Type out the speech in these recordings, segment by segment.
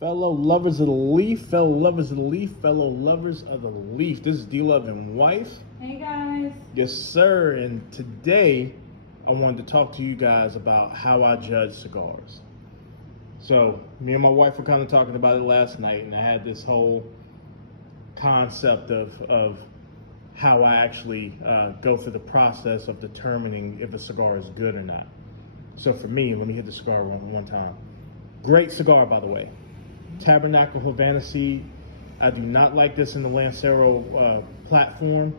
Fellow lovers of the leaf, fellow lovers of the leaf, fellow lovers of the leaf. This is D-Love and wife. Hey guys. Yes, sir. And today I wanted to talk to you guys about how I judge cigars. So me and my wife were kind of talking about it last night, and I had this whole concept of how I actually go through the process of determining if a cigar is good or not. So for me, let me hit the cigar one time. Great cigar, by the way. Tabernacle Havana Seed. I do not like this in the Lancero platform.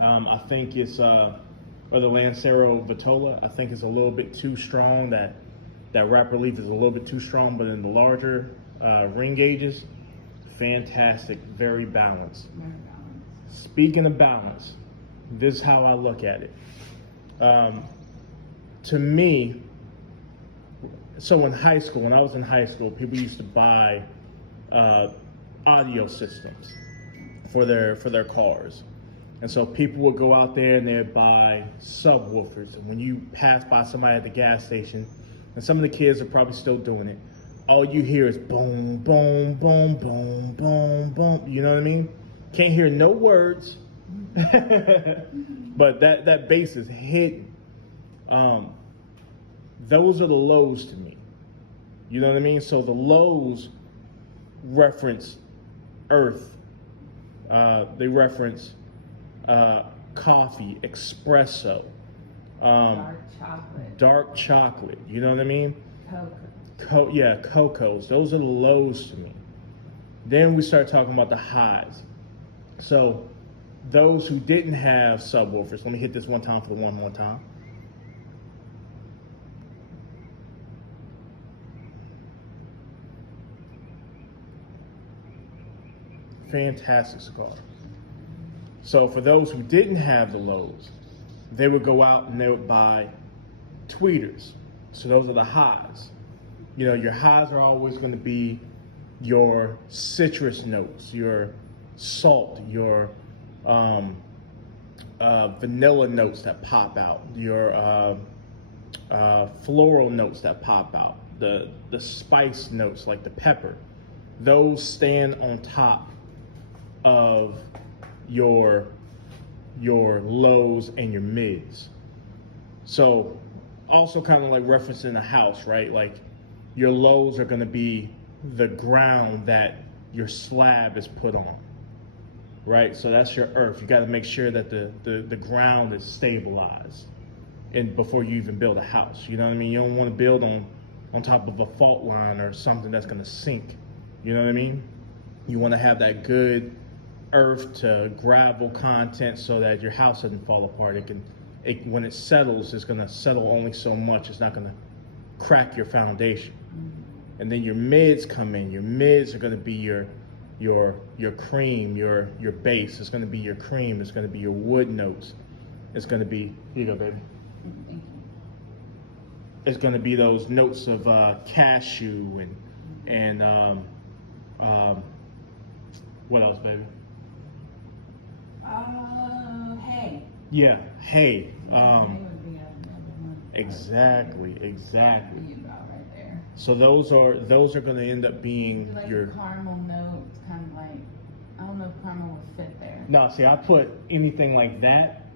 I think it's, or the Lancero Vitola, I think it's a little bit too strong. That wrapper leaf is a little bit too strong, but in the larger ring gauges, fantastic, very balanced. Speaking of balance, this is how I look at it. To me, so in high school, when I was in high school, people used to buy audio systems for their cars. And so people would go out there and they'd buy subwoofers. And when you pass by somebody at the gas station, and some of the kids are probably still doing it, all you hear is boom, boom, boom, boom, boom, boom. You know what I mean? Can't hear no words, but that bass is hitting. Those are the lows to me. You know what I mean? So the lows reference earth. They reference coffee, espresso, dark chocolate. You know what I mean? Cocos. Those are the lows to me. Then we start talking about the highs. So those who didn't have subwoofers, let me hit this one time for the one more time. Fantastic cigar. So for those who didn't have the lows, they would go out and they would buy tweeters. So those are the highs. You know, your highs are always going to be your citrus notes, your salt, your vanilla notes that pop out, your floral notes that pop out, the spice notes like the pepper. Those stand on top of your lows and your mids. So also kind of like referencing the house, right? Like your lows are going to be the ground that your slab is put on, right? So that's your earth. You got to make sure that the ground is stabilized and before you even build a house. You know what I mean? You don't want to build on top of a fault line or something that's going to sink. You know what I mean? You want to have that good earth to gravel content so that your house doesn't fall apart. When it settles, it's going to settle only so much. It's not going to crack your foundation. And then your mids come in. Your mids are going to be your cream, your base. It's going to be your cream. It's going to be your wood notes. It's going to be, here you go, baby. Thank you. It's going to be those notes of cashew and what else, baby? Hay. Yeah, hay. Hay would be another one. Exactly. You about right there. So those are going to end up being Like your caramel notes, kind of like, I don't know if caramel would fit there. No, see, I put anything like that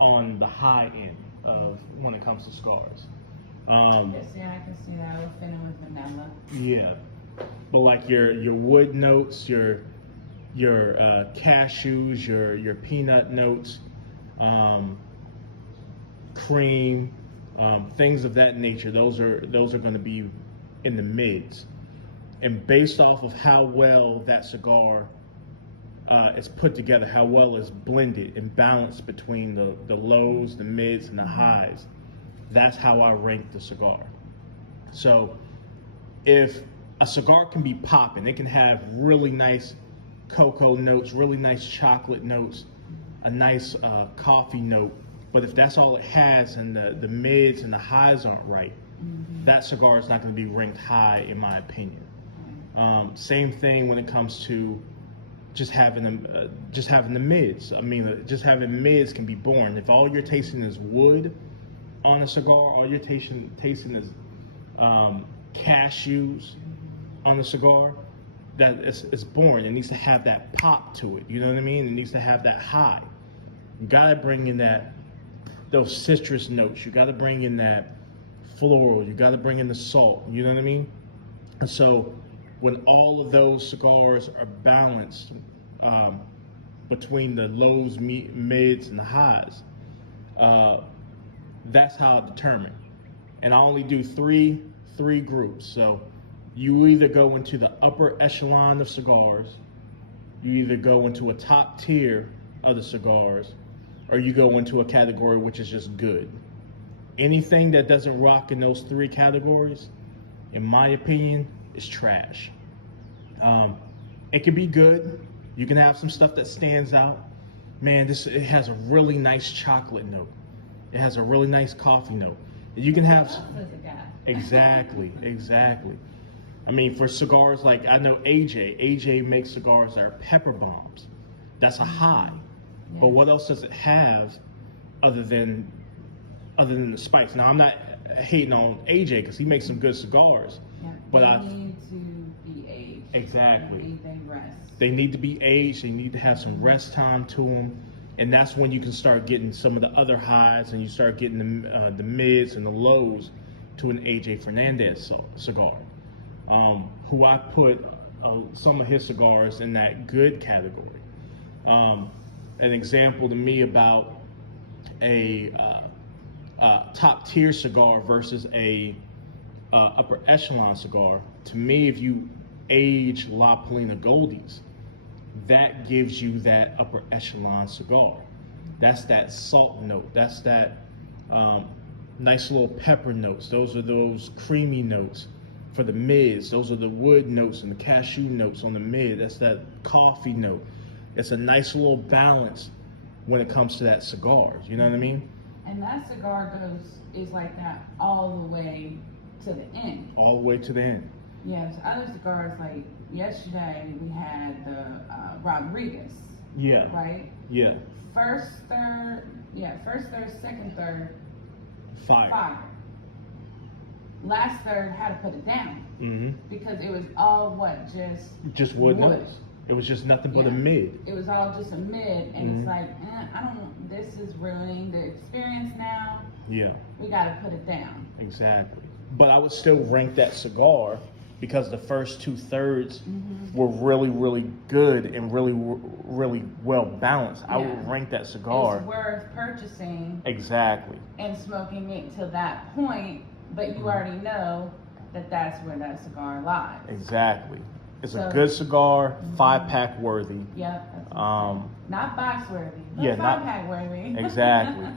on the high end of when it comes to cigars. Yeah, I can see that. I would fit in with vanilla. Yeah, but like your wood notes, your cashews, your peanut notes, cream, things of that nature. Those are going to be in the mids, and based off of how well that cigar is put together, how well it's blended and balanced between the lows, the mids, and the highs. That's how I rank the cigar. So if a cigar can be popping, it can have really nice cocoa notes, really nice chocolate notes, a nice coffee note, but if that's all it has and the mids and the highs aren't right, that cigar is not going to be ranked high in my opinion. Same thing when it comes to just having the mids. I mean, just having mids can be boring. If all you're tasting is wood on a cigar, all you're tasting is cashews, on the cigar, that it's boring. It needs to have that pop to it. You know what I mean? It needs to have that high. You gotta bring in those citrus notes. You gotta bring in that floral. You gotta bring in the salt. You know what I mean? And so when all of those cigars are balanced between the lows, mids, and the highs, that's how I determine. And I only do three groups. So you either go into the upper echelon of cigars, you either go into a top tier of the cigars, or you go into a category which is just good. Anything that doesn't rock in those three categories, in my opinion, is trash. It can be good. You can have some stuff that stands out. Man, it has a really nice chocolate note. It has a really nice coffee note. You can have exactly. I mean, for cigars like I know AJ makes cigars that are pepper bombs. That's a high. Yeah. But what else does it have other than the spice? Now I'm not hating on AJ because he makes some good cigars. Yeah, but they need to be aged. Exactly. They rest. They need to be aged. They need to have some rest time to them. And that's when you can start getting some of the other highs, and you start getting the mids and the lows to an AJ Fernandez cigar, who I put some of his cigars in that good category. An example to me about a top tier cigar versus a upper echelon cigar. To me, if you age La Polina Goldies, that gives you that upper echelon cigar. That's that salt note. That's that nice little pepper notes. Those are those creamy notes for the mids. Those are the wood notes and the cashew notes on the mid. That's that coffee note. It's a nice little balance when it comes to that cigar. You know what I mean? And that cigar is like that all the way to the end. All the way to the end. Yes, other cigars, like yesterday we had the Rodriguez. Yeah. Right? Yeah. First, third, second, third. Fire. Last third had to put it down. Mm-hmm. Because it was all just wood notes. It was just nothing but a mid. It was all just a mid, and it's like, I don't. This is ruining the experience now. Yeah. We got to put it down. Exactly. But I would still rank that cigar because the first 2/3 were really, really good and really, really well balanced. Yeah. I would rank that cigar. It's worth purchasing. Exactly. And smoking it to that point, but you already know that that's where that cigar lies. Exactly. It's a good cigar, 5-pack worthy. Yep. Not box worthy, but 5-pack worthy.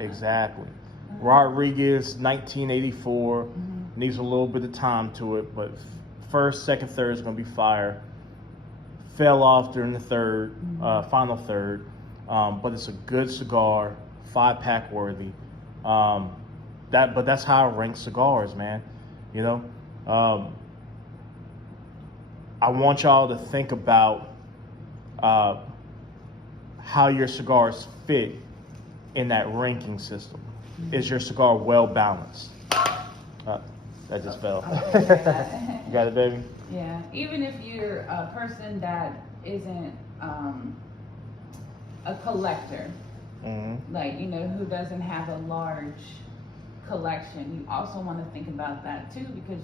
Exactly. Rodriguez, 1984. Needs a little bit of time to it, but first, second, third is going to be fire. Fell off during the third, final third, but it's a good cigar, 5-pack worthy. But that's how I rank cigars, man. You know, I want y'all to think about how your cigars fit in that ranking system. Is your cigar well balanced? That just fell. You got it, baby? Yeah. Even if you're a person that isn't a collector, like, who doesn't have a large collection, you also want to think about that too, because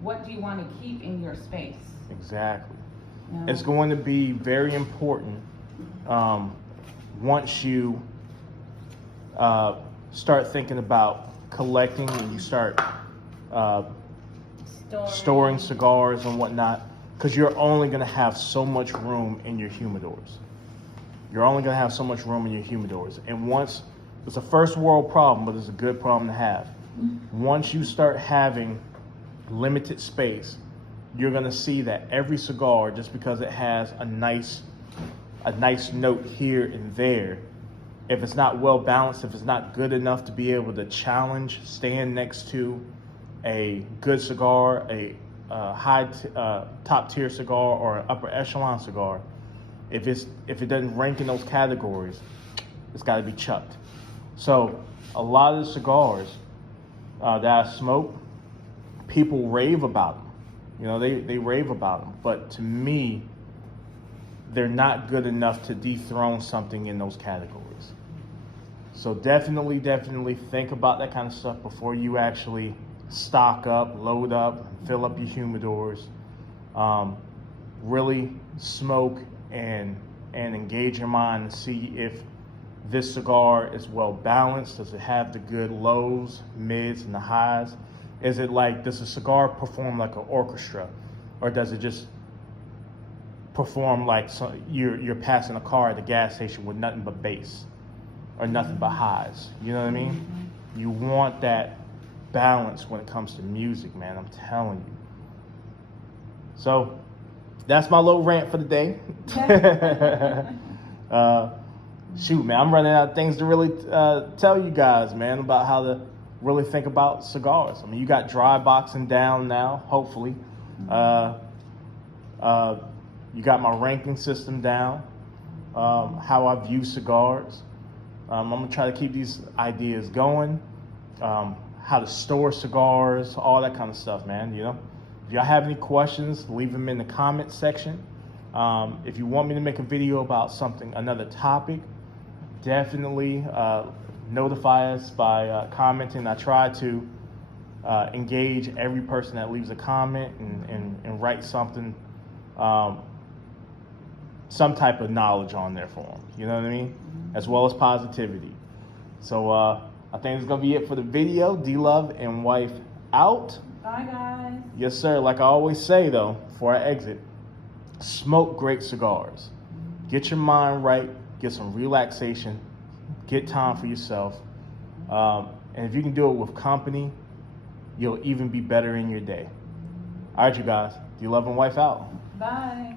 what do you want to keep in your space? Exactly. It's going to be very important once you start thinking about collecting and you start storing cigars and whatnot, because you're only going to have so much room in your humidors. And once, it's a first world problem, but it's a good problem to have. Once you start having limited space, you're going to see that every cigar, just because it has a nice note here and there, if it's not well balanced, if it's not good enough to be able to stand next to a good cigar, a top tier cigar, or an upper echelon cigar, if it doesn't rank in those categories, it's got to be chucked. So a lot of the cigars that I smoke, people rave about them. You know, they rave about them, but to me, they're not good enough to dethrone something in those categories. So definitely think about that kind of stuff before you actually stock up, load up, fill up your humidors. Really smoke and engage your mind and see if this cigar is well balanced. Does it have the good lows, mids, and the highs? Is it like, does a cigar perform like an orchestra, or does it just perform like you're passing a car at the gas station with nothing but bass or nothing but highs? You know what I mean? Mm-hmm. You want that balance when it comes to music, man. I'm telling you. So that's my little rant for the day. Shoot, man, I'm running out of things to really tell you guys, man, about how to really think about cigars. I mean, you got dry boxing down now, hopefully. You got my ranking system down, how I view cigars. I'm going to try to keep these ideas going, how to store cigars, all that kind of stuff, man, you know. If y'all have any questions, leave them in the comment section. If you want me to make a video about another topic, definitely notify us by commenting. I try to engage every person that leaves a comment and write something, some type of knowledge on there for them. You know what I mean? As well as positivity. So I think it's going to be it for the video. D-Love and Wife out. Bye, guys. Yes, sir. Like I always say, though, before I exit, smoke great cigars. Get your mind right. Get some relaxation. Get time for yourself. And if you can do it with company, you'll even be better in your day. All right, you guys. D-Love and Wife out. Bye.